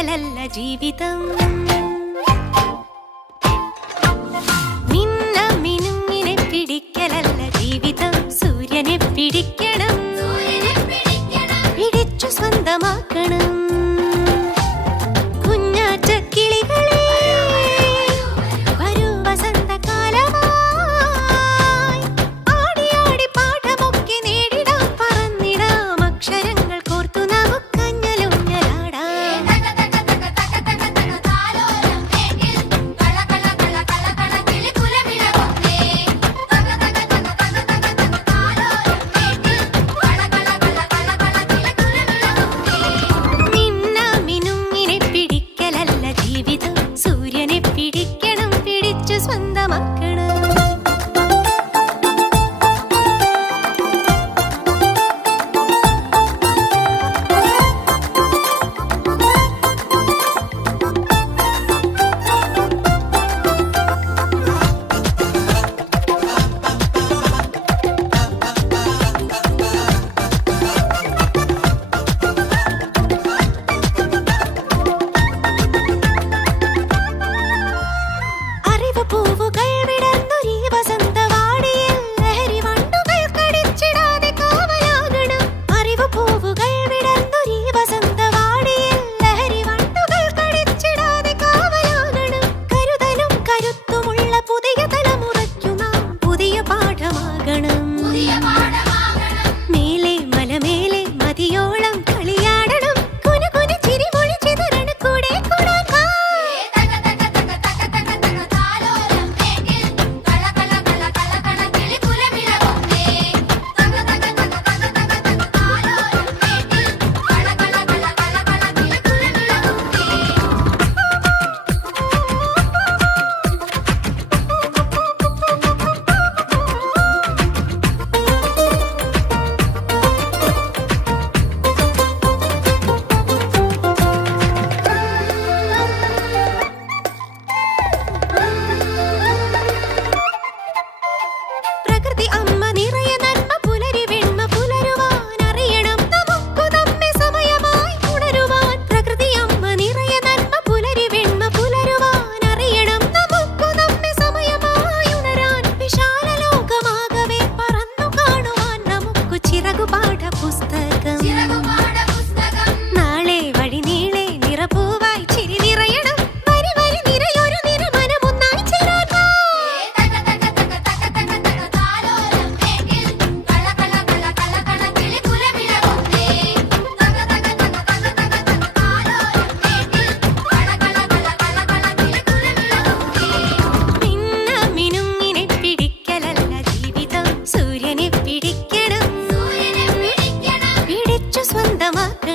പിടിക്കലല്ല ജീവിതം. മിന്ന മിനുങ്ങിനെ പിടിക്കലല്ല ജീവിതം. സൂര്യനെ പിടിക്കണം, പിടിച്ചു സ്വന്തമാക്കണം. കുഞ്ഞാറ്റക്കിളികളെ വരൂ വസന്തകാലമായി. ആടി ആടി പാഠമൊക്കെ നേടിടാം, പറന്നിടാം അക്ഷരങ്ങൾ കോർത്തു നമുക്കഞ്ഞലുഞ്ഞലാടാം. മിന്ന മിനുങ്ങിനെ പിടിക്കലല്ല ജീവിതം. സൂര്യനെ പിടിക്കണം, പിടിച്ചു സ്വന്തമാക്കണം. അറിവ് പൂവുകൾ വിടർന്നൊരീ വസന്തവാടിയിൽ ലഹരി വണ്ടുകൾ കടിച്ചിടാതെ കാവലാകണം. അറിവ് പൂവുകൾ വിടർന്നൊരീ വസന്തവാടിയിൽ ലഹരി വണ്ടുകൾ കടിച്ചിടാതെ കാവലാകണം. കരുതലും കരുത്തുമുള്ള പുതിയ തലമുറയ്ക്കു നാം പുതിയ പാഠമാകണം. മേലെ മലമേലെ മതിയോളം കളിയാടണം. കുനുകുനു ചിരിമൊഴി ചിതറണ കൂടെ കൂടാക്കാം. പ്രകൃതി അമ്മ നിറയെ നന്മ പുലരി വെണ്മ പുലരുവാൻ അറിയണം നമുക്കു നമ്മെ സമയമായി ഉണരുവാൻ. പ്രകൃതി അമ്മ നിറയെ നന്മ പുലരി വെണ്മ പുലരുവാൻ അറിയണം നമുക്കു നമ്മെ സമയമായി ഉണരാൻ. വിശാല ലോകമാകവേ പറന്നു കാണുവാൻ നമുക്കു ചിറകുപാഠ പുസ്തകം. നാളെ വഴി നീളെ നിറപൂവായി ചിരി നിറയണം. വരി വരി നിരയൊരു നിരമനമൊന്നായി ചേരാൻ. മിന്ന മിനുങ്ങിനെ പിടിക്കലല്ല ജീവിതം. സൂര്യനെ പിടിക്കണം, പിടിച്ചു സ്വന്തമാക്കണം.